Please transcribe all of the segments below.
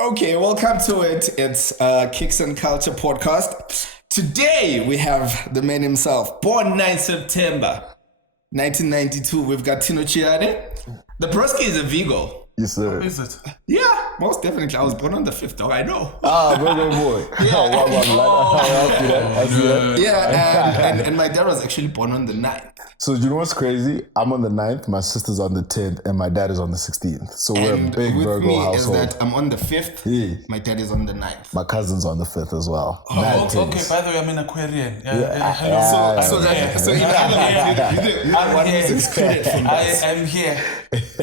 Okay, welcome to it. It's Kicks and Culture Podcast. Today we have the man himself, born 9 September 1992. We've got Tino Chinyani. The broski is a Vigo. Yes, sir. What is it? Yeah, most definitely. I was born on the 5th, though, I know. Boy. I see that. Yeah, and my dad was actually born on the 9th. So you know what's crazy? I'm on the 9th, my sister's on the 10th, and my dad is on the 16th. So we're a big with Virgo me household. is that I'm on the 5th. Yeah. My dad is on the 9th. My cousin's on the 5th as well. Okay, by the way, I'm an Aquarian. So in other words, you're one who's excluded from this. I am here.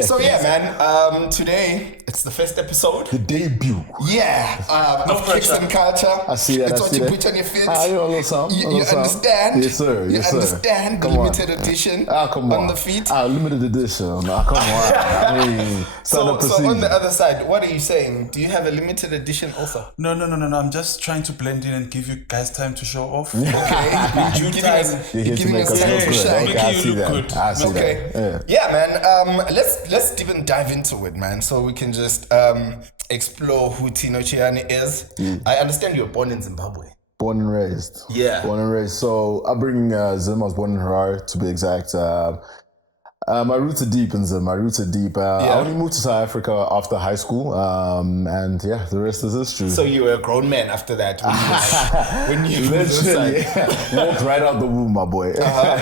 So yeah, man. Today it's the first episode. The debut. Yeah. No of Kicks and Culture. I see that. It's I what see you that. put on your feet. You understand? You understand? Yes, sir. You Yes, sir. understand the Come on. limited edition Come on. on the feet. Limited edition. Come on. I mean, So on the other side, what are you saying? Do you have a limited edition also? No. I'm just trying to blend in and give you guys time to show off. Okay. You're giving us time to shine. Making I you see look that. good. I see Okay. that. Yeah, man. Let's even dive into it, man. So we can just explore who Tino Chinyani is. I understand you were born in Zimbabwe. Born and raised. Yeah. Born and raised. So upbringing Zim, I was born in Harare to be exact. My roots are deep in Zim. I only moved to South Africa after high school. And yeah, the rest is history. So you were a grown man after that when you moved Literally, inside. walked right out the womb, my boy. How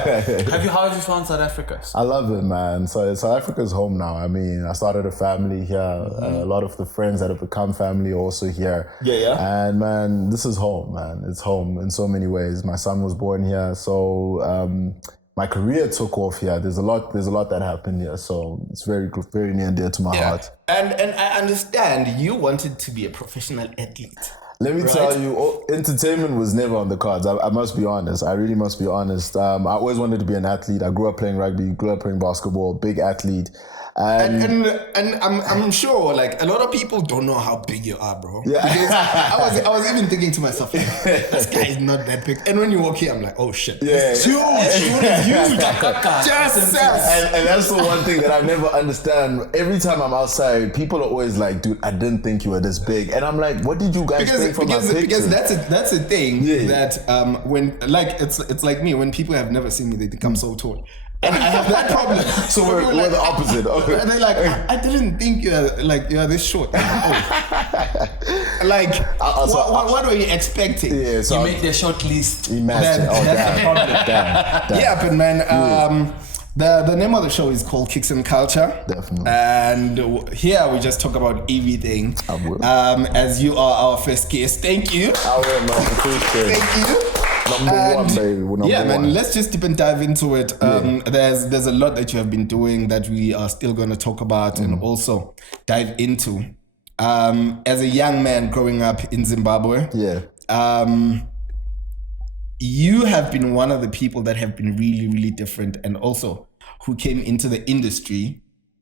have you found South Africa? I love it, man. So South Africa's home now. I mean, I started a family here. A lot of the friends that have become family are also here. Yeah. And man, this is home, man. It's home in so many ways. My son was born here, so my career took off here. There's a lot that happened here, so it's very, very near and dear to my heart. And I understand you wanted to be a professional athlete. Let me tell you, entertainment was never on the cards. I must be honest. I really must be honest. I always wanted to be an athlete. I grew up playing rugby, grew up playing basketball, big athlete. And I'm sure like a lot of people don't know how big you are, bro. Yeah. Because I was even thinking to myself, like, this guy is not that big. And when you walk here, I'm like, oh shit, it's huge. Huge. And that's the one thing that I never understand. Every time I'm outside, people are always like, dude, I didn't think you were this big. And I'm like, what did you guys think from my picture? Because that's a thing that when like it's like me, when people have never seen me, they think I'm so tall. And I have that problem. So we're the opposite. Okay. And they're like, I didn't think you're this short. What were you expecting? Yeah, so You made their short list. Imagine. That's the problem. Damn. Yeah, but man, the name of the show is called Kicks and Culture. Definitely. And here we just talk about everything. As you are our first guest. Thank you. I will, man. Appreciate it. Thank you. Number one, baby. Number one. Man, let's just deep and dive into it. There's a lot that you have been doing that we are still going to talk about and also dive into. As a young man growing up in Zimbabwe, you have been one of the people that have been really, really different and also who came into the industry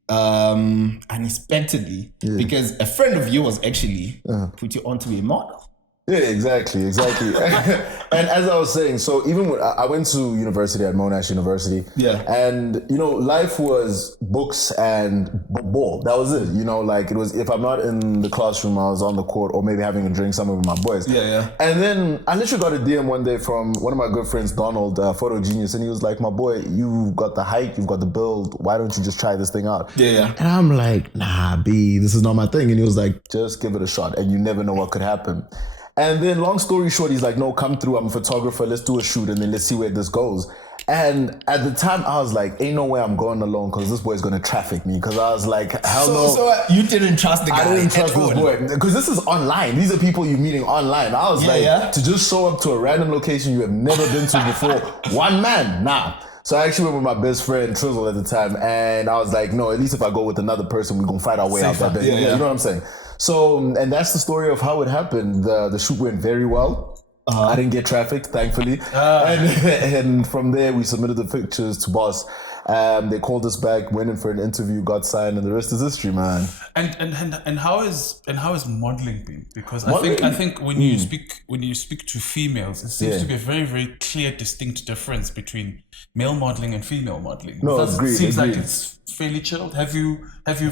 unexpectedly because a friend of yours actually put you on to be a model. Yeah, exactly. And as I was saying, so even when I went to university at Monash University, and life was books and ball. That was it. Like it was, if I'm not in the classroom, I was on the court or maybe having a drink somewhere with my boys. And then I literally got a DM one day from one of my good friends, Donald, photo genius, and he was like, "My boy, you've got the height, you've got the build. Why don't you just try this thing out?" And I'm like, "Nah, B, this is not my thing." And he was like, "Just give it a shot, and you never know what could happen." And then long story short, he's like, "No, come through. I'm a photographer. Let's do a shoot and then let's see where this goes." And at the time I was like, ain't no way I'm going alone because this boy's going to traffic me. Because I was like, hell no. So you didn't trust the guy? I didn't trust this boy. Because this is online. These are people you're meeting online. I was to just show up to a random location you have never been to before. One man, nah. So I actually went with my best friend, Trizzle, at the time. And I was like, no, at least if I go with another person, we're going to fight our way out that day. You know what I'm saying? So, and that's the story of how it happened. The shoot went very well. I didn't get trafficked, thankfully. And from there, we submitted the pictures to Boss. They called us back, went in for an interview, got signed, and the rest is history, man. And how is modeling been? Because I think when you speak to females, it seems to be a very, very clear, distinct difference between male modeling and female modeling. No, it seems like it's fairly chilled? Have you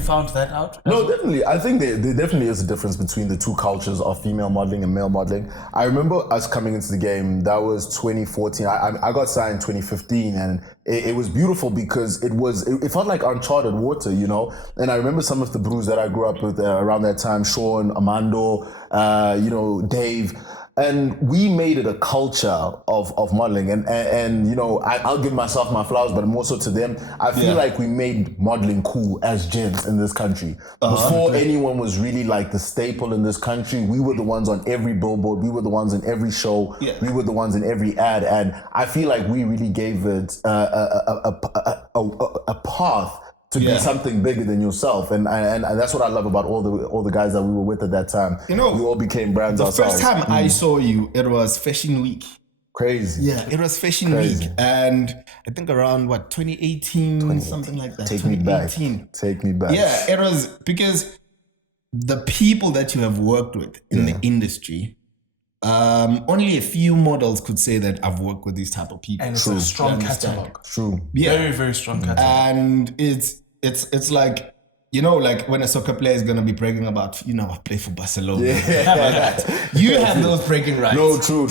found that out? No, definitely. I think there definitely is a difference between the two cultures of female modeling and male modeling. I remember us coming into the game, that was 2014. I got signed in 2015, and it was beautiful because it felt like uncharted water, you know? And I remember some of the brews that I grew up with around that time, Sean, Amando, Dave. And we made it a culture of modeling, and you know, I'll give myself my flowers, but more so to them. I feel like we made modeling cool as gents in this country. Before anyone was really like the staple in this country, we were the ones on every billboard, we were the ones in every show, we were the ones in every ad, and I feel like we really gave it a path to be something bigger than yourself, and that's what I love about all the guys that we were with at that time. You know, we all became brands ourselves. The first time I saw you, it was Fashion Week. Crazy. Yeah, it was Fashion Week, and I think around 2018, something like that. Take me back. Yeah, it was because the people that you have worked with in the industry. Only a few models could say that I've worked with these type of people. And it's a strong catalog. True. Yeah. Very, very strong catalog. And it's like, you know, like when a soccer player is gonna be bragging about, you know, I play for Barcelona. You have those bragging rights. No, true.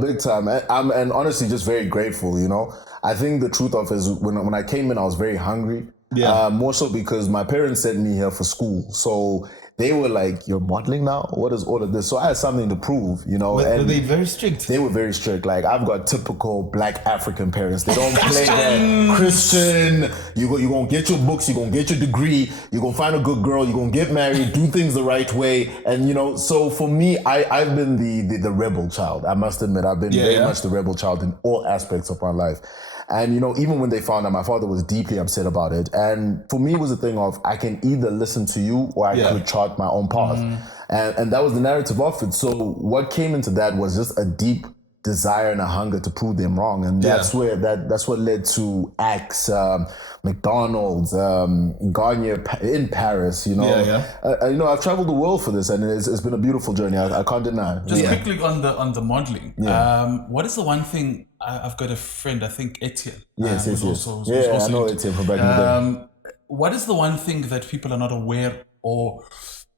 Big time. And honestly just very grateful, you know. I think the truth of it is when I came in, I was very hungry. Yeah. More so because my parents sent me here for school. So they were like, you're modeling now? What is all of this? So I had something to prove, you know. Were they very strict? They were very strict. Like, I've got typical Black African parents. They don't play that Christian. You're going to get your books. You're going to get your degree. You're going to find a good girl. You're going to get married. Do things the right way. And, you know, so for me, I've been the rebel child. I must admit, I've been very much the rebel child in all aspects of my life. And, you know, even when they found out, my father was deeply upset about it. And for me, it was a thing of, I can either listen to you or I could chart my own path. And that was the narrative of it. So what came into that was just a deep desire and a hunger to prove them wrong. And that's what led to Axe, McDonald's, Garnier in Paris, you know. You know, I've traveled the world for this, and it's been a beautiful journey. I can't deny. Just quickly on the modeling. What is the one thing? I've got a friend, I think Etienne. Yes. Also I know Etienne from back in the day. What is the one thing that people are not aware or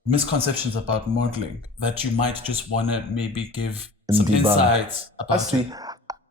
misconceptions about modeling that you might just want to maybe give some insights about?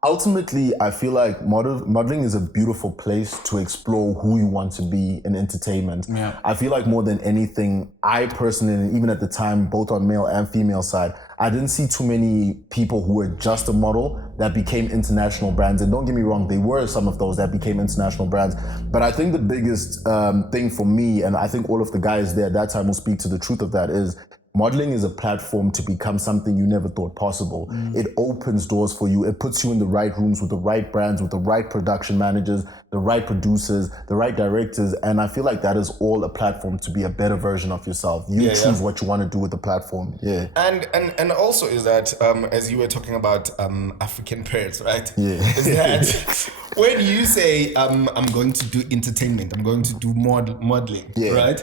Ultimately, I feel like modeling is a beautiful place to explore who you want to be in entertainment. I feel like more than anything, I personally, and even at the time, both on male and female side, I didn't see too many people who were just a model that became international brands. And don't get me wrong, they were some of those that became international brands. But I think the biggest thing for me, and I think all of the guys there at that time will speak to the truth of that, is modeling is a platform to become something you never thought possible. It opens doors for you. It puts you in the right rooms with the right brands, with the right production managers, the right producers, the right directors. And I feel like that is all a platform to be a better version of yourself. You choose what you want to do with the platform. Yeah. And also is that, as you were talking about African parents, right? Yeah. Is that when you say, I'm going to do entertainment, I'm going to do modeling, right?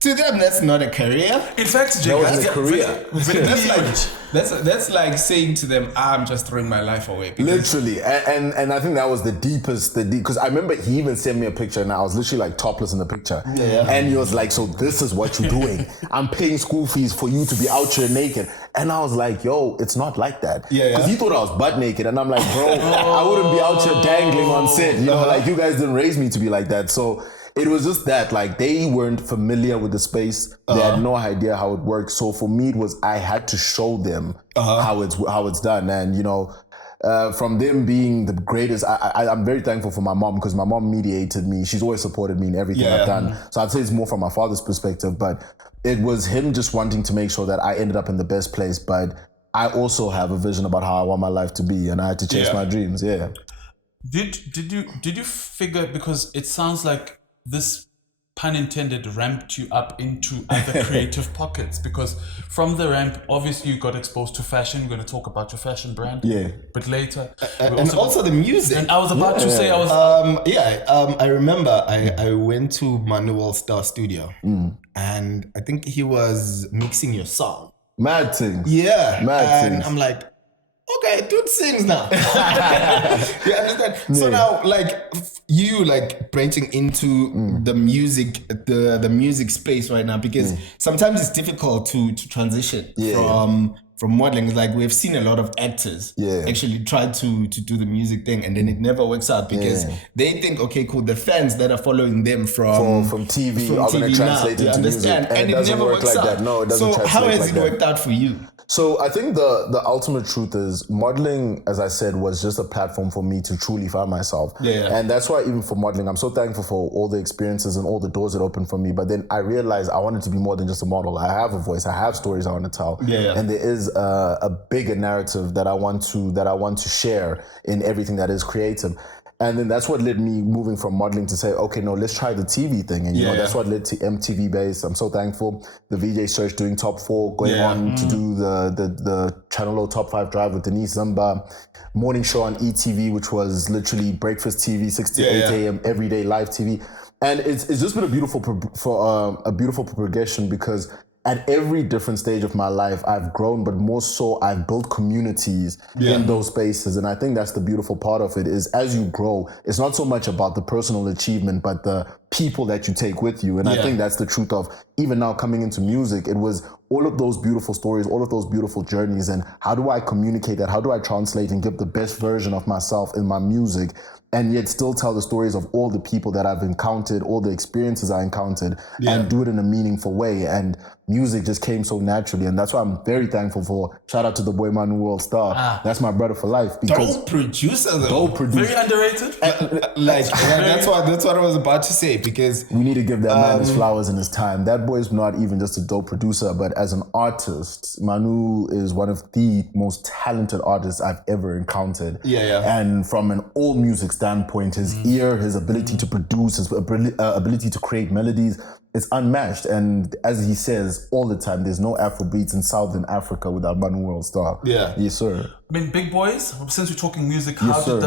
To them, that's not a career. In fact, that was a career. That's like saying to them, I'm just throwing my life away. Literally. And I think that was the deepest, because I remember he even sent me a picture and I was literally like topless in the picture. And he was like, so this is what you're doing. I'm paying school fees for you to be out here naked. And I was like, yo, it's not like that. Because he thought I was butt naked. And I'm like, bro, I wouldn't be out here dangling on set. You know, like you guys didn't raise me to be like that. So it was just that, like, they weren't familiar with the space. They had no idea how it worked. So for me, it was, I had to show them how it's done. And, you know, from them being the greatest, I'm very thankful for my mom, because my mom mediated me. She's always supported me in everything I've done. So I'd say it's more from my father's perspective, but it was him just wanting to make sure that I ended up in the best place. But I also have a vision about how I want my life to be, and I had to chase my dreams. Did you figure, because it sounds like this, pun intended, ramped you up into other creative pockets, because from the ramp, obviously you got exposed to fashion. We're going to talk about your fashion brand, but later, and also the music. And I was about to say, I remember I went to Manuel Star Studio, and I think he was mixing your song. Mad things. And I'm like, okay, dude sings now. You understand? So now, like, you like branching into the music, the music space right now, because sometimes it's difficult to transition from modeling. Like, we've seen a lot of actors actually try to do the music thing, and then it never works out because they think, okay, cool, the fans that are following them from TV from are going to translate into music, and it doesn't never work works like out. that. No, it doesn't so translate how has like it that. worked out for you? So I think the ultimate truth is modeling, as I said, was just a platform for me to truly find myself. And that's why even for modeling, I'm so thankful for all the experiences and all the doors it opened for me. But then I realized I wanted to be more than just a model. I have a voice. I have stories I want to tell. And there is a bigger narrative that I want to share in everything that is creative. And then that's what led me moving from modeling to say, okay, no, let's try the TV thing. And, you know, that's what led to MTV Base. I'm so thankful. The VJ Search doing Top 4, going on to do the Channel O Top 5 Drive with Denise Zumba, morning show on ETV, which was literally breakfast TV, 6 to 8 a.m., everyday live TV. And it's just been a beautiful progression because at every different stage of my life, I've grown, but more so I've built communities in those spaces. And I think that's the beautiful part of it is as you grow, it's not so much about the personal achievement, but the people that you take with you. And I think that's the truth of even now coming into music, it was all of those beautiful stories, all of those beautiful journeys. And how do I communicate that? How do I translate and give the best version of myself in my music? And yet still tell the stories of all the people that I've encountered, all the experiences I encountered, and do it in a meaningful way. And music just came so naturally. And that's why I'm very thankful for, shout out to the boy Manu World Star. That's my brother for life. Because dope producer though. Dope producer. Very underrated. That's what I was about to say, because we need to give that man his flowers and his time. That boy is not even just a dope producer, but as an artist, Manu is one of the most talented artists I've ever encountered. And from an all music standpoint, his ear, his ability to produce, his ability to create melodies, it's unmatched. And as he says all the time, there's no Afrobeats in Southern Africa without Manu World Star. Yes, sir. I mean, Big Boys, since we're talking music, how did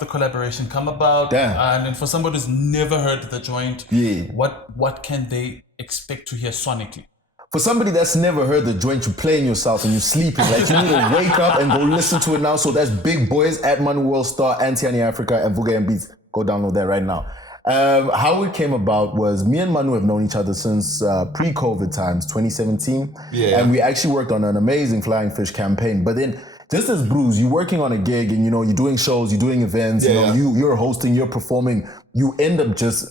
the collaboration come about? And for somebody who's never heard the joint, what can they expect to hear sonically? For somebody that's never heard the joint, you're playing yourself and you're sleeping. Like, you need to wake up and go listen to it now. So that's Big Boys at Manu World Star and Tiani Africa and Vuga and Beats. Go download that right now. How it came about was me and Manu have known each other since pre-COVID times, 2017. And we actually worked on an amazing Flying Fish campaign. But then just as Bruce, you're working on a gig and, you know, you're doing shows, you're doing events, you know, you're hosting, you're performing. You end up just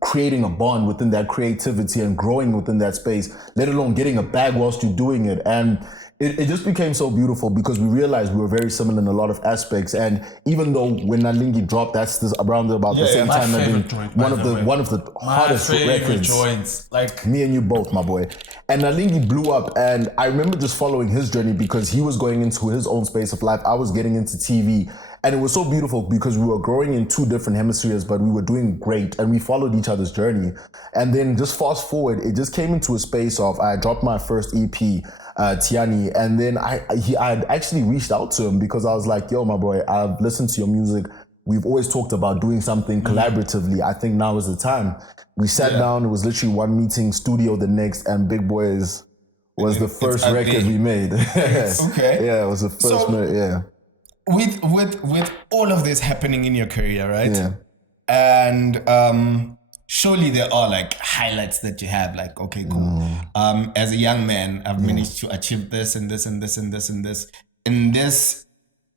creating a bond within that creativity and growing within that space, let alone getting a bag whilst you're doing it. And it just became so beautiful because we realized we were very similar in a lot of aspects. And even though when Nalingi dropped, that's around about the same time, one of the hardest records. Joints, like me and you both, my boy. And Nalingi blew up, and I remember just following his journey because he was going into his own space of life. I was getting into TV. And it was so beautiful because we were growing in two different hemispheres, but we were doing great and we followed each other's journey. And then just fast forward, it just came into a space of, I dropped my first EP, Tiani, and then I actually reached out to him because I was like, yo, my boy, I've listened to your music. We've always talked about doing something collaboratively. I think now is the time. We sat down, it was literally one meeting, studio the next, and Big Boys was the first record we made. Yeah, it was the first, With all of this happening in your career, right? And surely there are like highlights that you have, like, okay, cool. As a young man, I've managed to achieve this and this and this and this and this in this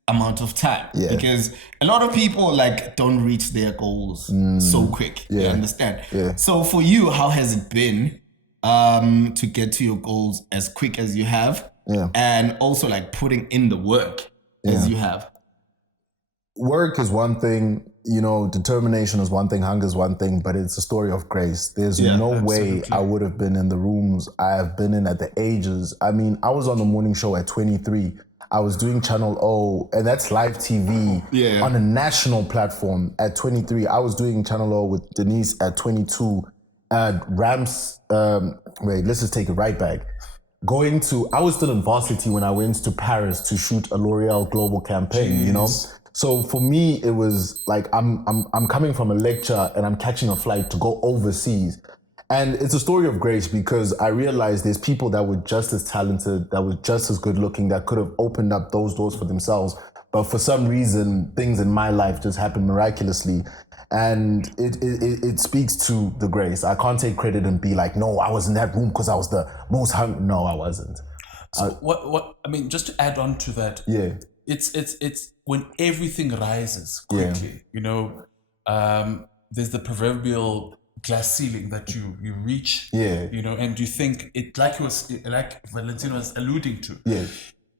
amount of time. Because a lot of people like don't reach their goals so quick. You understand? So for you, how has it been to get to your goals as quick as you have? And also like putting in the work as you have? Work is one thing, you know, determination is one thing, hunger is one thing, but it's a story of grace. There's no way I would have been in the rooms I have been in at the ages. I mean, I was on the morning show at 23. I was doing Channel O, and that's live TV on a national platform at 23. I was doing Channel O with Denise at 22. Let's just take it right back. I was still in varsity when I went to Paris to shoot a L'Oreal global campaign, you know? So for me, it was like, I'm coming from a lecture and I'm catching a flight to go overseas. And it's a story of grace because I realized there's people that were just as talented, that were just as good looking, that could have opened up those doors for themselves. But for some reason, things in my life just happened miraculously. And it speaks to the grace. I can't take credit and be like, no, I was in that room because I was the most hungry. No, I wasn't. So what I mean, just to add on to that, it's when everything rises quickly, there's the proverbial glass ceiling that you reach, and you think it, like Valentino was alluding to,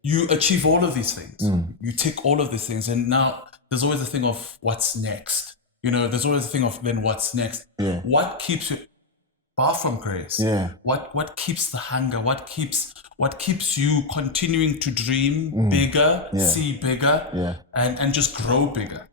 you achieve all of these things, you tick all of these things, and now there's always a thing of what's next. There's always a thing of then what's next. What keeps you far from grace? What keeps the hunger? What keeps you continuing to dream bigger, see bigger, and just grow bigger?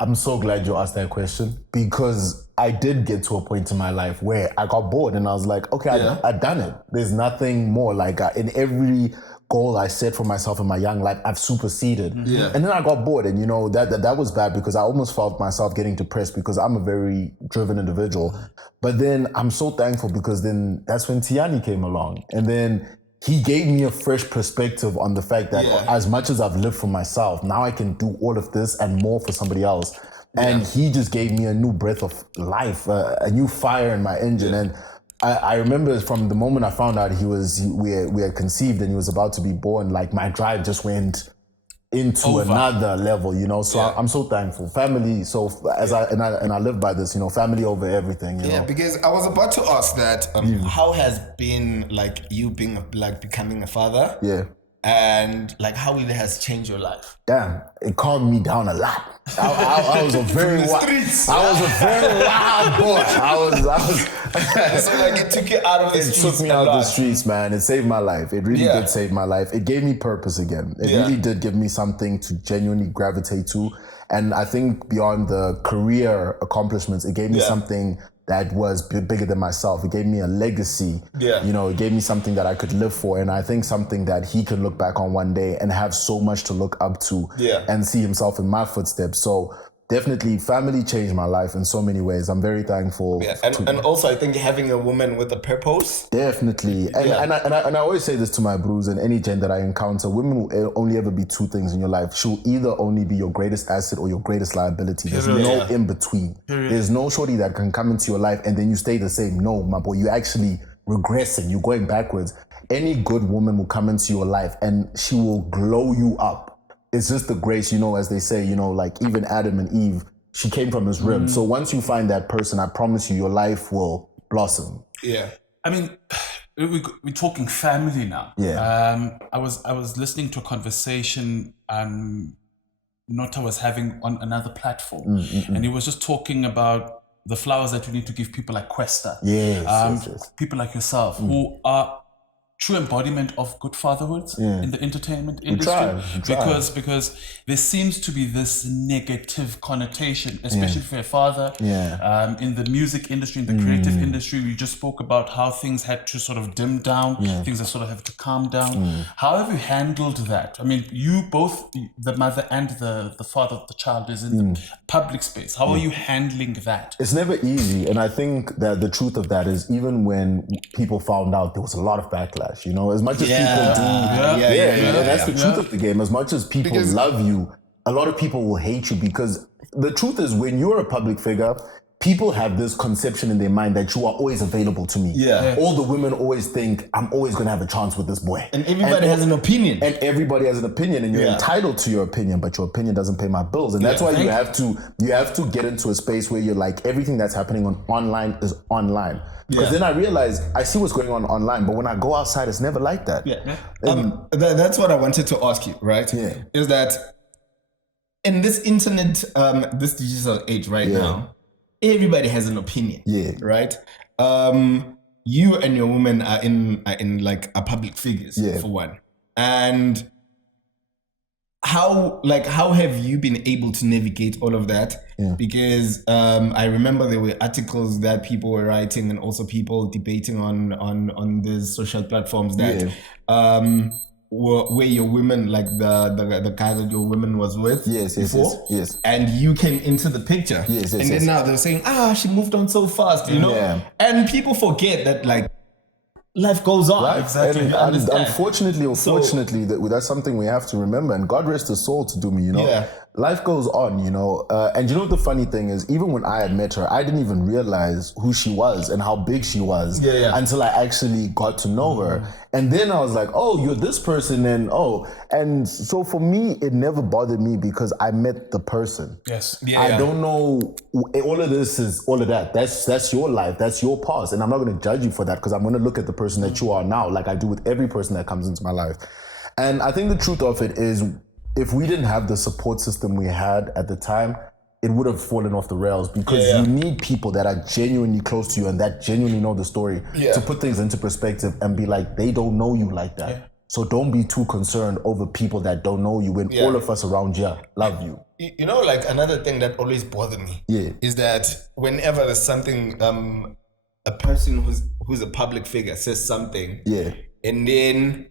I'm so glad you asked that question because I did get to a point in my life where I got bored and I was like, okay, I've done it. There's nothing more. Like in every goal I set for myself in my young life, I've superseded. And then I got bored, and that was bad because I almost felt myself getting depressed because I'm a very driven individual. But then I'm so thankful because then that's when Tiani came along, and then he gave me a fresh perspective on the fact that as much as I've lived for myself, now I can do all of this and more for somebody else. And he just gave me a new breath of life, a new fire in my engine. And I remember from the moment I found out we had conceived and he was about to be born, like my drive just went into another level, So I'm so thankful. Family. So I live by this, family over everything. Because I was about to ask that. How has been like you being becoming a father? And like how it has changed your life? Damn, it calmed me down a lot. I was a very wild boy. I was. So like it took you out of the streets. It took me out of the streets, man. It saved my life. It really did save my life. It gave me purpose again. It really did give me something to genuinely gravitate to. And I think beyond the career accomplishments, it gave me something that was bigger than myself. It gave me a legacy. It gave me something that I could live for. And I think something that he could look back on one day and have so much to look up to and see himself in my footsteps. So definitely family changed my life in so many ways. I'm very thankful. And also I think having a woman with a purpose. Definitely. And I always say this to my bros and any gen that I encounter, women will only ever be two things in your life. She'll either only be your greatest asset or your greatest liability. There's no in between. There's no shorty that can come into your life and then you stay the same. No, my boy, you're actually regressing. You're going backwards. Any good woman will come into your life and she will glow you up. It's just the grace, as they say, like even Adam and Eve, she came from his rib. So once you find that person, I promise you, your life will blossom. I mean, we're talking family now. I was listening to a conversation Nota was having on another platform, and he was just talking about the flowers that we need to give people like Questa, people like yourself, who are true embodiment of good fatherhood in the entertainment industry. Because there seems to be this negative connotation, especially for a father, in the music industry, in the creative industry. We just spoke about how things had to sort of dim down, things that sort of have to calm down. How have you handled that? I mean, you both, the mother and the father of the child, is in the public space. How are you handling that? It's never easy. And I think that the truth of that is even when people found out, there was a lot of backlash. As much as people do, that's the truth of the game. As much as people love you, a lot of people will hate you because the truth is when you're a public figure, people have this conception in their mind that you are always available to me. All the women always think, I'm always going to have a chance with this boy. And everybody has an opinion. And everybody has an opinion, and you're entitled to your opinion, but your opinion doesn't pay my bills. And that's why you have to get into a space where you're like, everything that's happening online is online. Because then I realize I see what's going on online, but when I go outside, it's never like that. That's what I wanted to ask you, right? Is that in this internet, this digital age now, everybody has an opinion, right? You and your woman are in like a public figures for one, and how have you been able to navigate all of that? Because I remember there were articles that people were writing and also people debating on these social platforms that where your women, like the guy that your woman was with before, yes, and you came into the picture, and then now they're saying, she moved on so fast, you know, and people forget that like life goes on. Right? Exactly. And unfortunately or fortunately, that's something we have to remember. And God rest his soul to do me, you know. Yeah. Life goes on, you know. And you know what the funny thing is, even when I had met her, I didn't even realize who she was and how big she was until I actually got to know her. And then I was like, oh, you're this person. And so for me, it never bothered me because I met the person. Yes. I don't know. All of this is all of that. That's your life. That's your past. And I'm not going to judge you for that because I'm going to look at the person that you are now, like I do with every person that comes into my life. And I think the truth of it is, if we didn't have the support system we had at the time, it would have fallen off the rails because you need people that are genuinely close to you and that genuinely know the story to put things into perspective and be like, they don't know you like that. Yeah. So don't be too concerned over people that don't know you when all of us around you love you. You know, like another thing that always bothered me is that whenever there's something, a person who's a public figure says something, and then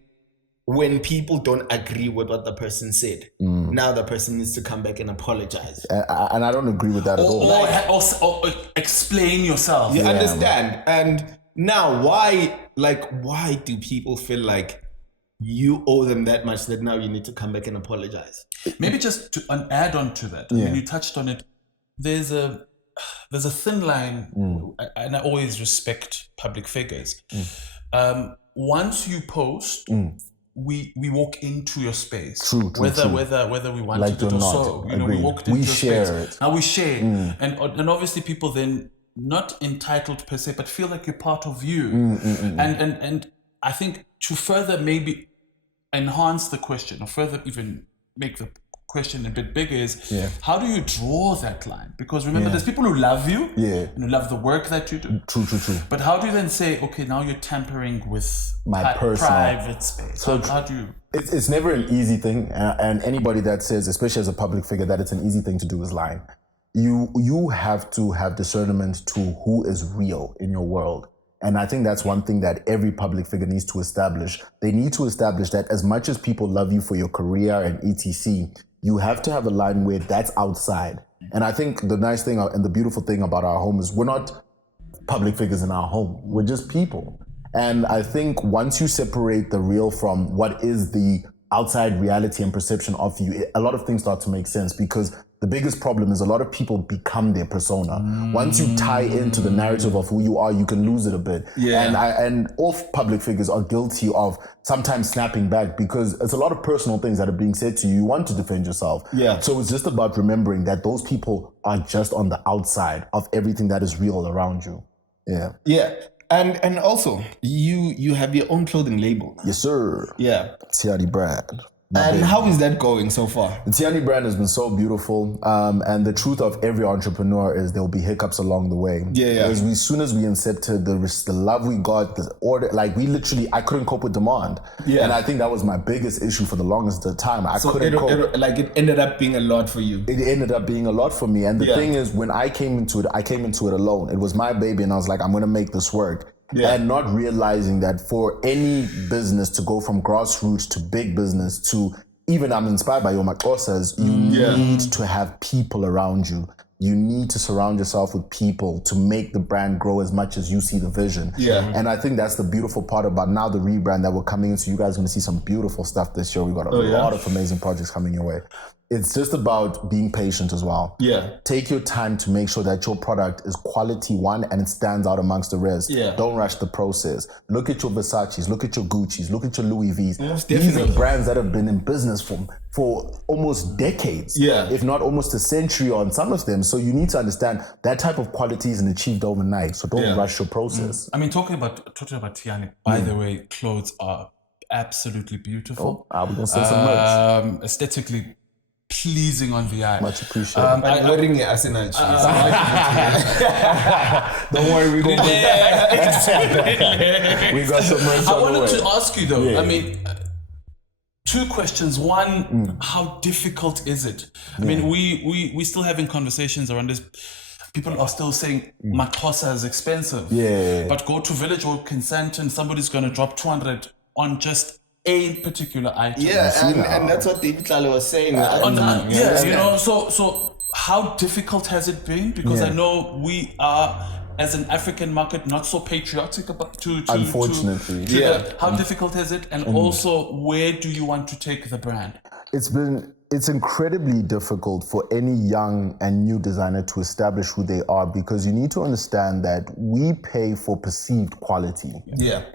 when people don't agree with what the person said, now the person needs to come back and apologize. And I don't agree with that at all. Or explain yourself. You understand? And now why do people feel like you owe them that much that now you need to come back and apologize? Maybe just to add on to that, I mean, you touched on it. There's a thin line, and I always respect public figures. Once you post, we walk into your space. True. Whether we want like to do so. You know, we walked into your space. Now we share. And obviously people then not entitled per se, but feel like you're part of you. And I think to further maybe enhance the question or further even make the question a bit bigger is how do you draw that line? Because remember, there's people who love you and who love the work that you do. True. But how do you then say, okay, now you're tampering with my personal private space? So how do you? It's never an easy thing, and anybody that says, especially as a public figure, that it's an easy thing to do is lying. You have to have discernment to who is real in your world. And I think that's one thing that every public figure needs to establish. They need to establish that as much as people love you for your career and etc., you have to have a line where that's outside. And I think the nice thing and the beautiful thing about our home is we're not public figures in our home. We're just people. And I think once you separate the real from what is the outside reality and perception of you, a lot of things start to make sense, because the biggest problem is a lot of people become their persona. Once you tie into the narrative of who you are, you can lose it a bit. And all public figures are guilty of sometimes snapping back, because it's a lot of personal things that are being said to you. You want to defend yourself. So it's just about remembering that those people are just on the outside of everything that is real around you. And also, you have your own clothing label now. Yes, sir. Tiani brand. And how is that going so far? The Tiani brand has been so beautiful. And the truth of every entrepreneur is there will be hiccups along the way. As soon as we incepted the love we got, the order, like I couldn't cope with demand. And I think that was my biggest issue for the longest time. I couldn't cope. It ended up being a lot for you. It ended up being a lot for me. And the thing is, when I came into it alone. It was my baby, and I was like, I'm going to make this work. And not realizing that for any business to go from grassroots to big business to even, I'm inspired by your Makosas, you need to have people around you. You need to surround yourself with people to make the brand grow as much as you see the vision. And I think that's the beautiful part about now the rebrand that we're coming into. You guys are going to see some beautiful stuff this year. We got a lot of amazing projects coming your way. It's just about being patient as well. Take your time to make sure that your product is quality one and it stands out amongst the rest. Don't rush the process. Look at your Versace's, look at your Gucci's, look at your Louis V's. These are brands that have been in business for almost decades, if not almost a century on some of them. So you need to understand that type of quality isn't achieved overnight. So don't rush your process. I mean, talking about Tiani, by the way, clothes are absolutely beautiful. We're going to sell some merch. Aesthetically pleasing on the eye. Much appreciated. I'm wearing your Arsenal shoes. Don't worry, we got we got some merch. I wanted to ask you though. I mean, two questions. One, how difficult is it? I mean, we still having conversations around this. People are still saying Makosa is expensive. But go to Village or Consent and somebody's going to drop 200 on just a particular item. And that's what David Tlale was saying. So how difficult has it been? Because I know we are, as an African market, not so patriotic about unfortunately. How difficult is it? And also, where do you want to take the brand? It's incredibly difficult for any young and new designer to establish who they are, because you need to understand that we pay for perceived quality.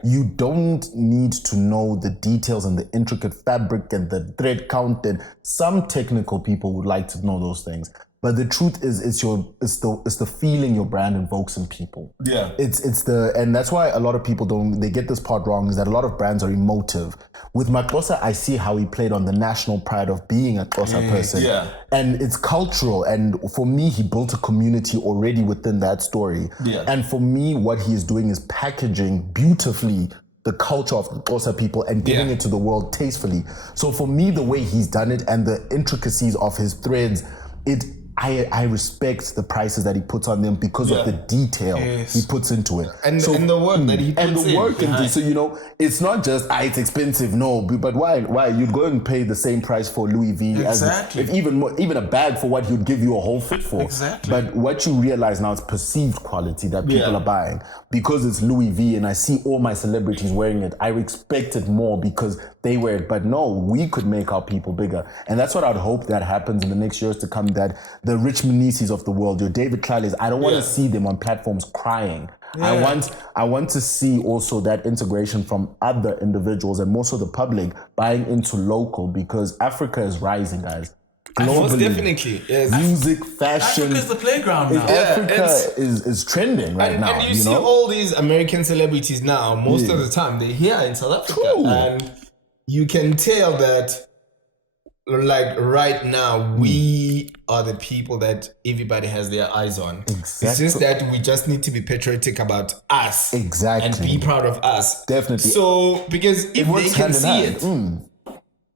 You don't need to know the details and the intricate fabric and the thread count, and some technical people would like to know those things. But the truth is, it's the feeling your brand invokes in people. And that's why a lot of people they get this part wrong, is that a lot of brands are emotive. With Maxhosa, I see how he played on the national pride of being a Xhosa person. And it's cultural. And for me, he built a community already within that story. And for me, what he is doing is packaging beautifully the culture of the Xhosa people and giving it to the world tastefully. So for me, the way he's done it and the intricacies of his threads, I respect the prices that he puts on them because of the detail he puts into it. And the work that he puts in. And the work. So, it's not just, it's expensive. No, but why? You'd go and pay the same price for Louis V. Exactly. If even a bag for what he'd give you a whole fit for. Exactly. But what you realize now is perceived quality that people are buying. Because it's Louis V and I see all my celebrities wearing it, I expect it more because they wear it. But no, we could make our people bigger. And that's what I'd hope that happens in the next years to come, that the Rich Monisis of the world, your David Tlales, I don't want to see them on platforms crying. I want to see also that integration from other individuals and more so the public buying into local, because Africa is rising, guys. Globally, most definitely. Music, fashion. Africa's the playground now. Africa is trending right now. And you see all these American celebrities now, most of the time, they're here in South Africa. True. And you can tell that, like, right now, we are the people that everybody has their eyes on. Exactly. It's just that we just need to be patriotic about us. Exactly. And be proud of us. Definitely. So, because if they can see it,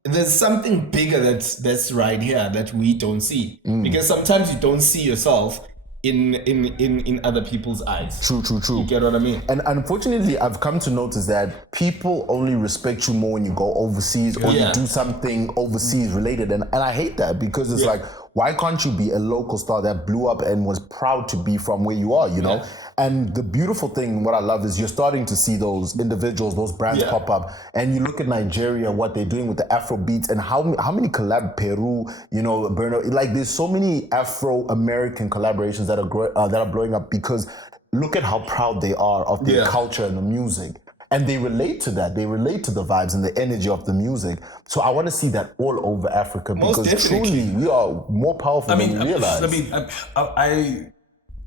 there's something bigger that's right here that we don't see. Because sometimes you don't see yourself in other people's eyes. True. You get what I mean? And unfortunately, I've come to notice that people only respect you more when you go overseas or you do something overseas related. And I hate that, because it's like, why can't you be a local star that blew up and was proud to be from where you are, you know? And the beautiful thing, what I love, is you're starting to see those individuals, those brands pop up. And you look at Nigeria, what they're doing with the Afro beats, and how many collab, Peru, Burner, like there's so many Afro-American collaborations that are blowing up, because look at how proud they are of their culture and the music. And they relate to that. They relate to the vibes and the energy of the music. So I want to see that all over Africa, because truly we are more powerful than we realize.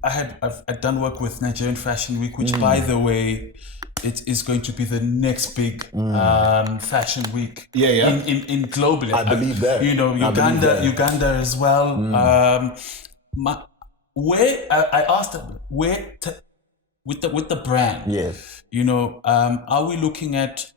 I've done work with Nigerian Fashion Week, which, by the way, it is going to be the next big fashion week in globally. I believe that. Uganda as well. I asked them with the brand. Are we looking at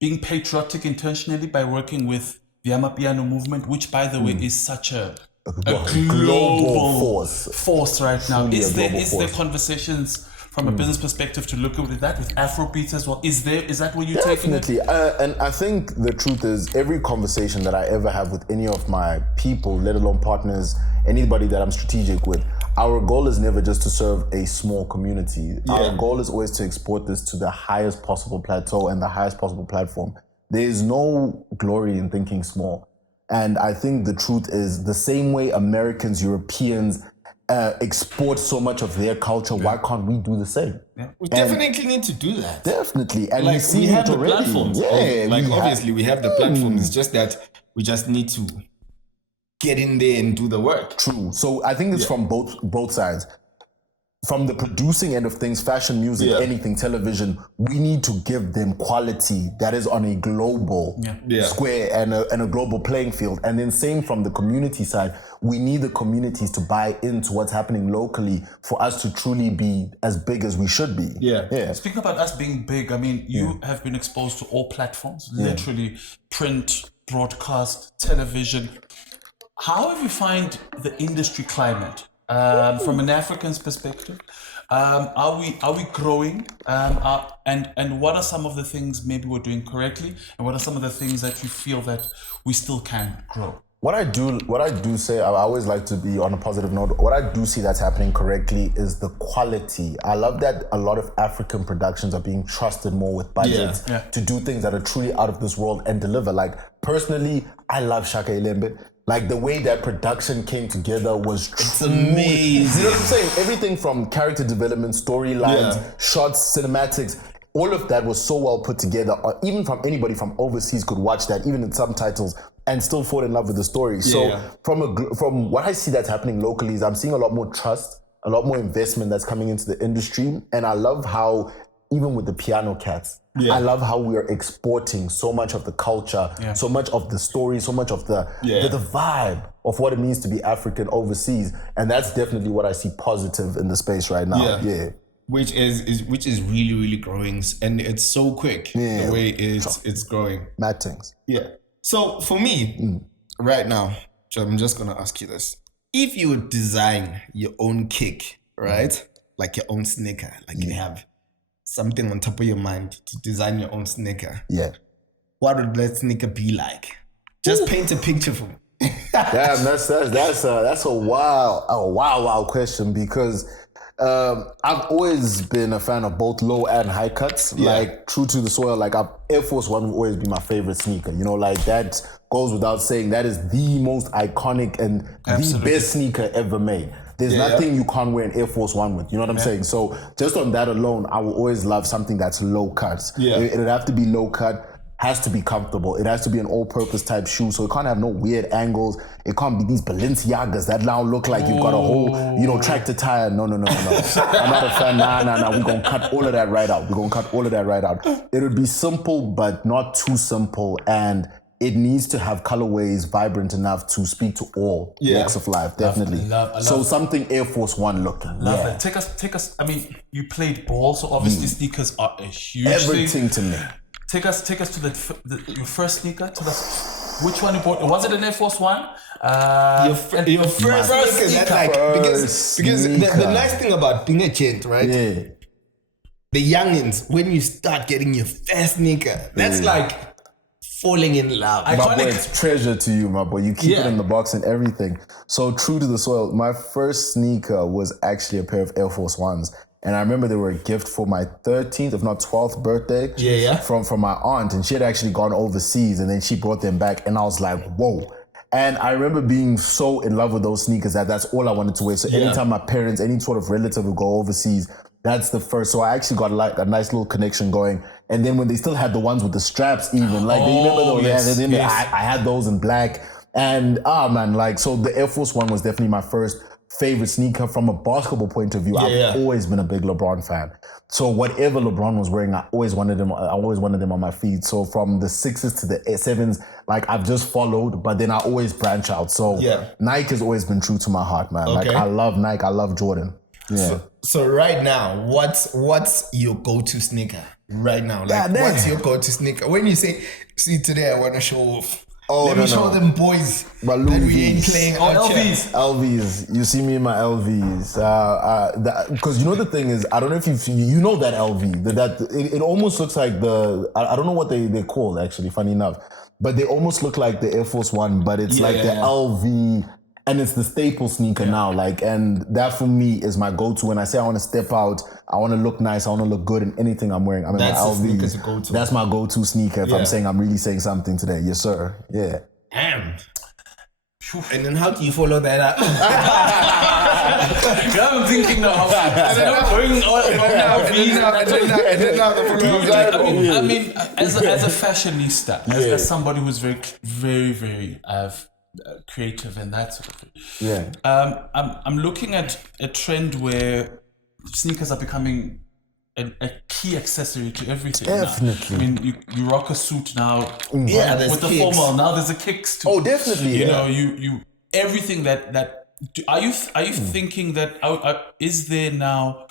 being patriotic intentionally by working with the Amapiano movement, which, by the way, is such a global force right now? Is there conversations from a business perspective to look at that with Afrobeats as well? Is that what you're taking? Definitely. And I think the truth is, every conversation that I ever have with any of my people, let alone partners, anybody that I'm strategic with, our goal is never just to serve a small community. Our goal is always to export this to the highest possible plateau and the highest possible platform. There is no glory in thinking small. And I think the truth is, the same way Americans, Europeans export so much of their culture, why can't we do the same? We definitely need to do that. Definitely. And like, we have the already. platforms. Obviously we have the platforms. It's just that we just need to get in there and do the work. True. So I think it's from both sides. From the producing end of things, fashion, music, anything, television, we need to give them quality that is on a global square and a global playing field. And then same from the community side, we need the communities to buy into what's happening locally for us to truly be as big as we should be. Speaking about us being big, I mean, you have been exposed to all platforms, literally print, broadcast, television. How have you find the industry climate? From an African's perspective, Are we growing? And what are some of the things maybe we're doing correctly, and what are some of the things that you feel that we still can grow? What I do say, I always like to be on a positive note. What I do see that's happening correctly is the quality. I love that a lot of African productions are being trusted more with budgets to do things that are truly out of this world and deliver. Like, personally, I love Shaka Ilembe. Like, the way that production came together was amazing. You know what I'm saying? Everything from character development, storylines, shots, cinematics, all of that was so well put together. Even from anybody from overseas could watch that, even in subtitles, and still fall in love with the story. So from what I see that's happening locally is I'm seeing a lot more trust, a lot more investment that's coming into the industry. And I love how, even with the Piano Cats, I love how we are exporting so much of the culture, so much of the story, so much of the vibe of what it means to be African overseas. And that's definitely what I see positive in the space right now. Which is really, really growing, and it's so quick the way it's growing. Mad things. Yeah. So for me, right now, I'm just gonna ask you this: if you would design your own kick, right, like your own sneaker, like you have something on top of your mind to design your own sneaker, what would that sneaker be like? Just paint a picture for me. Damn, that's a wow question, because I've always been a fan of both low and high cuts, like true to the soil. Like Air Force One will always be my favorite sneaker. You know, like that goes without saying. That is the most iconic and the best sneaker ever made. There's nothing you can't wear an Air Force One with. You know what I'm saying? So just on that alone, I will always love something that's low cut. It'd have to be low cut. Has to be comfortable. It has to be an all-purpose type shoe, so it can't have no weird angles. It can't be these Balenciagas that now look like you've got a whole, tractor tire. No. I'm not a fan. Nah. We're gonna cut all of that right out. It would be simple, but not too simple, and it needs to have colorways vibrant enough to speak to all walks of life. Definitely. Love something Air Force One looking. Love it. Take us. I mean, you played ball, so obviously sneakers are a huge everything to me. Take us to your first sneaker. Which one you bought? Was it an Air Force One? Your first sneaker. That's like, because the nice thing about being a gent, right? Yeah. The youngins, when you start getting your first sneaker, that's like falling in love. My boy, it's treasure to you, my boy. You keep it in the box and everything. So true to the soil. My first sneaker was actually a pair of Air Force Ones. And I remember they were a gift for my 13th, if not 12th birthday from my aunt. And she had actually gone overseas, and then she brought them back. And I was like, whoa. And I remember being so in love with those sneakers that's all I wanted to wear. So anytime my parents, any sort of relative would go overseas, that's the first. So I actually got like a nice little connection going. And then when they still had the ones with the straps even, like, do you remember those? I had those in black. And so the Air Force One was definitely my first favorite sneaker from a basketball point of view. I've always been a big LeBron fan. So whatever LeBron was wearing, I always wanted them on my feet. So from the 6s to the 7s, like, I've just followed, but then I always branch out. So Nike has always been true to my heart, man. Like, I love Nike, I love Jordan. Yeah. So right now, what's your go-to sneaker right now? Like, what's your go-to sneaker? When you say, see, today I want to show off. Let me show them boys that we ain't playing. LVs. You see me in my LVs. Because you know the thing is, I don't know if you know that LV. It almost looks like I don't know what they call, actually, funny enough. But they almost look like the Air Force One, but it's like the LV. And it's the staple sneaker now, like, and that for me is my go-to. When I say I want to step out, I want to look nice, I want to look good in anything I'm wearing. I'm in my LVs. That's my go-to sneaker if I'm really saying something today. Yes, sir. Yeah. Damn. And then how do you follow that up? I'm thinking now. I mean, as a fashionista, as somebody who's very, very, very creative and that sort of thing. I'm looking at a trend where sneakers are becoming a key accessory to everything. Definitely. Now. I mean, you rock a suit now. There's with the formal. Now there's a kicks too. Oh, definitely. You know, you everything that. Are you thinking that is there now,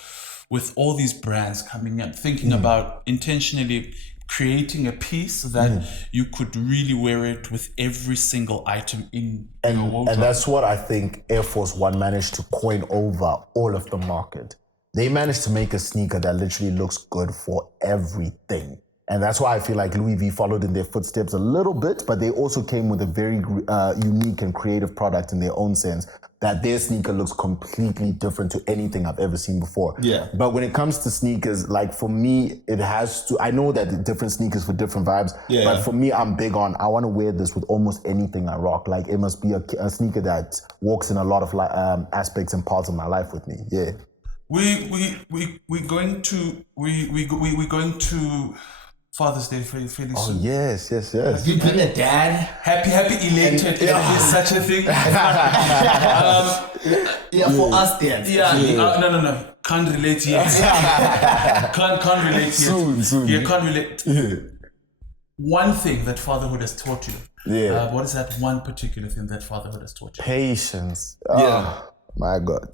with all these brands coming in, thinking about intentionally creating a piece that you could really wear it with every single item in your wardrobe? And that's what I think Air Force One managed to coin over all of the market. they managed to make a sneaker that literally looks good for everything. And that's why I feel like Louis V followed in their footsteps a little bit, but they also came with a very unique and creative product in their own sense, that their sneaker looks completely different to anything I've ever seen before. Yeah. But when it comes to sneakers, like for me, it has to, I know that different sneakers for different vibes, but for me, I'm big on, I want to wear this with almost anything I rock. Like it must be a sneaker that walks in a lot of aspects and parts of my life with me. Yeah. We're going to Father's Day fairly soon. Oh yes. You've been a dad. Happy, elated. Is such a thing. For us dads. No. Can't relate yet. can't relate yet. Soon. Yeah, can't relate. Yeah. One thing that fatherhood has taught you. Yeah. What is that one particular thing that fatherhood has taught you? Patience. Yeah. My God.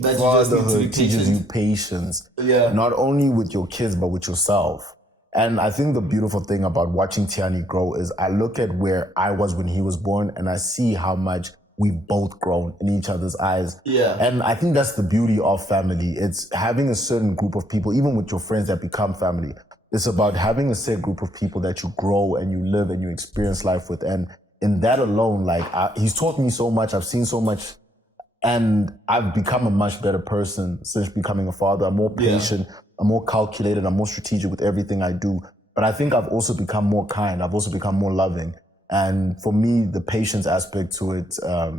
That Fatherhood teaches you patience. Yeah. Not only with your kids, but with yourself. And I think the beautiful thing about watching Tiani grow is I look at where I was when he was born and I see how much we've both grown in each other's eyes. Yeah. And I think that's the beauty of family. It's having a certain group of people, even with your friends that become family. It's about having a set group of people that you grow and you live and you experience life with. And in that alone, like he's taught me so much. I've seen so much. And I've become a much better person since becoming a father. I'm more patient. I'm more calculated. I'm more strategic with everything I do. But I think I've also become more kind. I've also become more loving. And for me, the patience aspect to it, I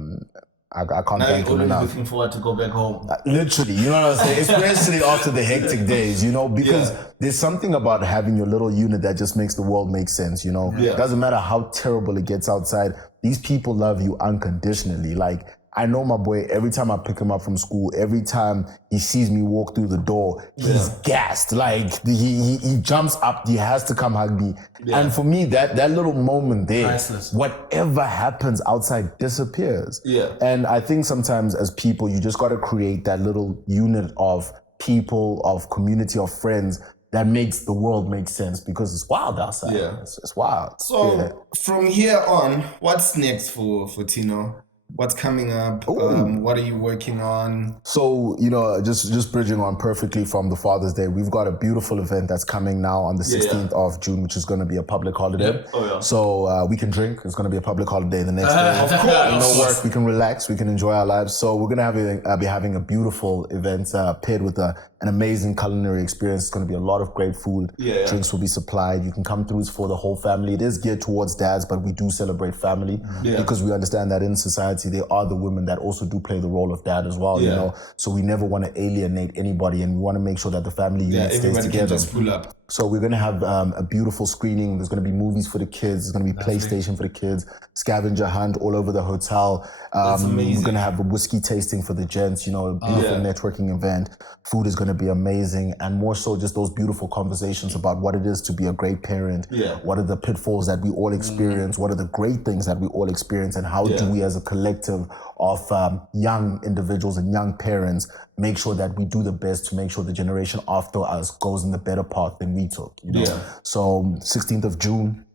can't thank him enough. Looking forward to go back home. Literally, you know what I'm saying? Especially after the hectic days, you know, because there's something about having your little unit that just makes the world make sense, you know? It doesn't matter how terrible it gets outside. These people love you unconditionally. Like, I know my boy, every time I pick him up from school, every time he sees me walk through the door, he's gassed. Like he jumps up, he has to come hug me. And for me, that little moment there, priceless. Whatever happens outside disappears. And I think sometimes as people, you just got to create that little unit of people, of community, of friends that makes the world make sense, because it's wild outside. It's wild. So from here on, what's next for Tino? What's coming up? What are you working on? So, you know, just bridging on perfectly from the Father's Day, we've got a beautiful event that's coming now on the 16th of June, which is going to be a public holiday. So we can drink. It's going to be a public holiday the next day. Of course. No work. We can relax. We can enjoy our lives. So we're going to be having a beautiful event paired with an amazing culinary experience. It's going to be a lot of great food. Drinks will be supplied. You can come through. It's for the whole family. It is geared towards dads, but we do celebrate family because we understand that in society, there are the women that also do play the role of dad as well, you know. So we never want to alienate anybody, and we want to make sure that the family unit stays together. Can just pull up. So we're going to have a beautiful screening. There's going to be movies for the kids. There's going to be PlayStation for the kids, scavenger hunt all over the hotel. We're going to have a whiskey tasting for the gents, you know, a beautiful networking event. Food is going to be amazing, and more so just those beautiful conversations about what it is to be a great parent. What are the pitfalls that we all experience? What are the great things that we all experience? And how do we as a collective of young individuals and young parents make sure that we do the best to make sure the generation after us goes in the better path than we took, you know? So 16th of June,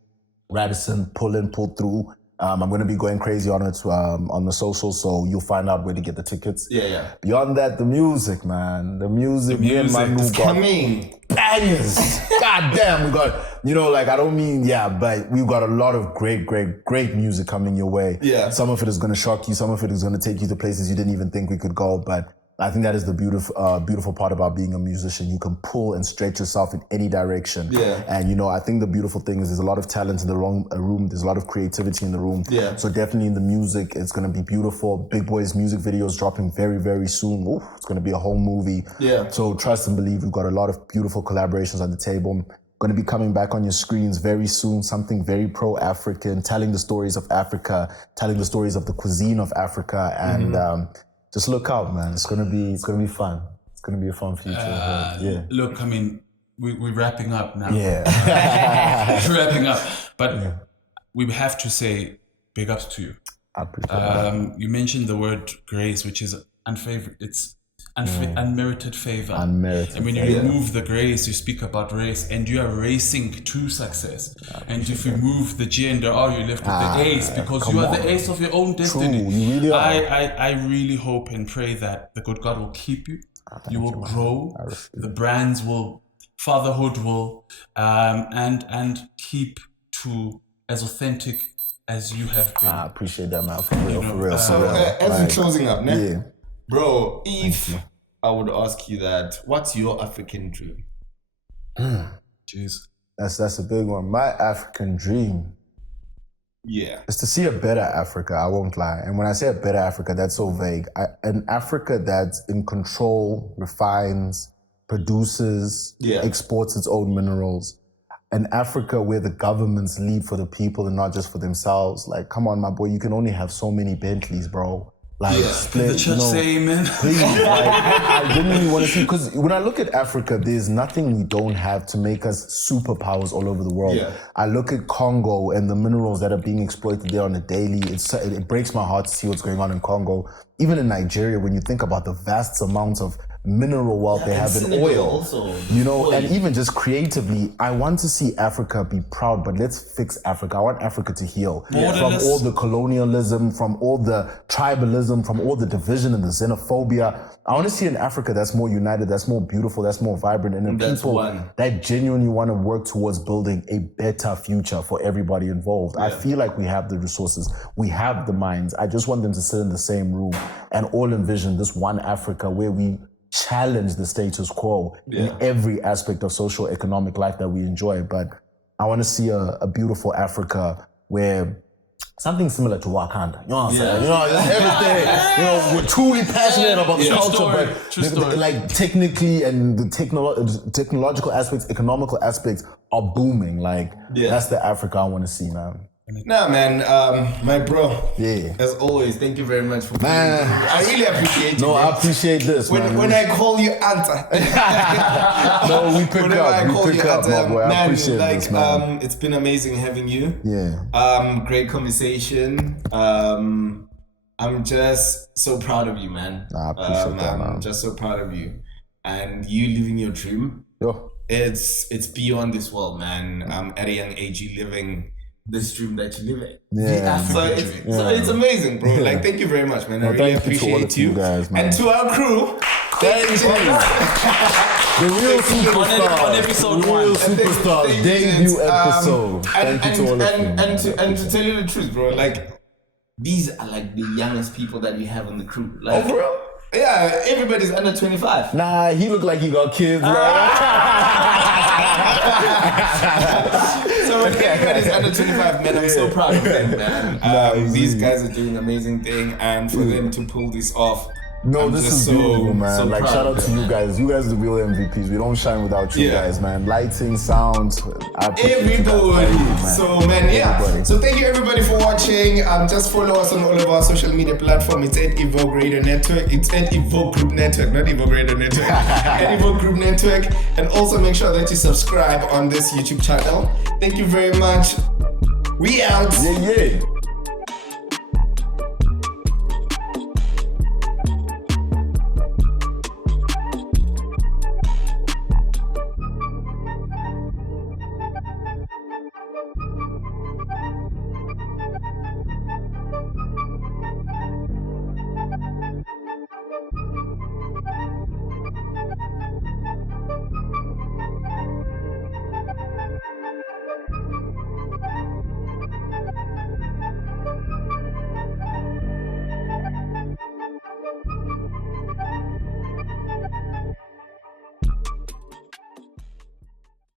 Radisson, pull through. I'm going to be going crazy on it on the socials, so you'll find out where to get the tickets. Beyond that, the music, man. The music me and my new coming. Bangers. God damn, we got, you know, like, I don't mean, but we've got a lot of great music coming your way. Some of it is going to shock you. Some of it is going to take you to places you didn't even think we could go, but I think that is the beautiful part about being a musician. You can pull and stretch yourself in any direction. And, you know, I think the beautiful thing is there's a lot of talent in the room. There's a lot of creativity in the room. So definitely in the music, it's going to be beautiful. Big Boy's music video is dropping very, very soon. Ooh, it's going to be a whole movie. So trust and believe, we've got a lot of beautiful collaborations on the table. Going to be coming back on your screens very soon, something very pro-African, telling the stories of Africa, telling the stories of the cuisine of Africa, and just look out, man. It's gonna be fun. It's gonna be a fun future. Look, I mean, we're wrapping up now. We're wrapping up, but we have to say big ups to you. I appreciate that. You mentioned the word grace, which is unfavored. It's unmerited favor. Unmerited. And when you remove the grace, you speak about race, and you are racing to success. And if you remove the G and the R, you're left with the ace, because you are the ace of your own destiny. True, you really are. I really hope and pray that the good God will keep you. You will grow. The brands will, Fatherhood will, and keep to as authentic as you have been. I appreciate that, man. For real. As we're closing up, ne? Yeah. Bro, if I would ask you that, what's your African dream? Jeez. That's a big one. My African dream is to see a better Africa, I won't lie. And when I say a better Africa, that's so vague. An Africa that's in control, refines, produces, exports its own minerals. An Africa where the governments lead for the people and not just for themselves. Like, come on, my boy, you can only have so many Bentleys, bro. Like, split, the church say amen. Please, like, I genuinely want to see, because when I look at Africa, there's nothing we don't have to make us superpowers all over the world. Yeah. I look at Congo and the minerals that are being exploited there on a daily. It breaks my heart to see what's going on in Congo. Even in Nigeria, when you think about the vast amounts of mineral wealth they have in oil, also, you know, and even just creatively, I want to see Africa be proud, but let's fix Africa. I want Africa to heal from all the colonialism, from all the tribalism, from all the division and the xenophobia. I want to see an Africa that's more united, that's more beautiful, that's more vibrant, and people that genuinely want to work towards building a better future for everybody involved. I feel like we have the resources, we have the minds. I just want them to sit in the same room and all envision this one Africa where we challenge the status quo in every aspect of social economic life that we enjoy. But I want to see a beautiful Africa where something similar to Wakanda. You know what I'm saying? You know, everything. You know, we're truly passionate about the culture, but like technically and the technological aspects, economical aspects are booming. Like that's the Africa I want to see, man. Nah, man, my bro. Yeah. As always, thank you very much for coming. I really appreciate it. No, I appreciate this, man. When I call you answer. No, we pick up, my boy. I appreciate this, man. It's been amazing having you. Yeah. Great conversation. I'm just so proud of you, man. Nah, I appreciate that, man. I'm just so proud of you. And you living your dream. It's beyond this world, man. At a young age, you living this dream that you live in. Yeah. So it's amazing, bro. Like, thank you very much, man. I really appreciate you. Guys, man. And to our crew, thank you. The real superstar. On episode one. Real superstar. Debut episode. Thank you to all of you. And to tell you the truth, bro, like, these are like the youngest people that we have on the crew. Like, for real? Yeah, everybody's under 25. Nah, he looked like he got kids. So everybody's under 25, man. I'm so proud of them, man. These guys are doing an amazing thing, and for them to pull this off. No, this is beautiful, man. So like, shout out to you guys. You guys are the real MVPs. We don't shine without you guys, man. Lighting, sound, everybody. So, man, everybody. So thank you everybody for watching. Just follow us on all of our social media platforms. It's at Evoke Radio Network. It's at Evoke Group Network, not Evoke Radio Network. At Evoke Group Network. And also make sure that you subscribe on this YouTube channel. Thank you very much. We out. Yeah.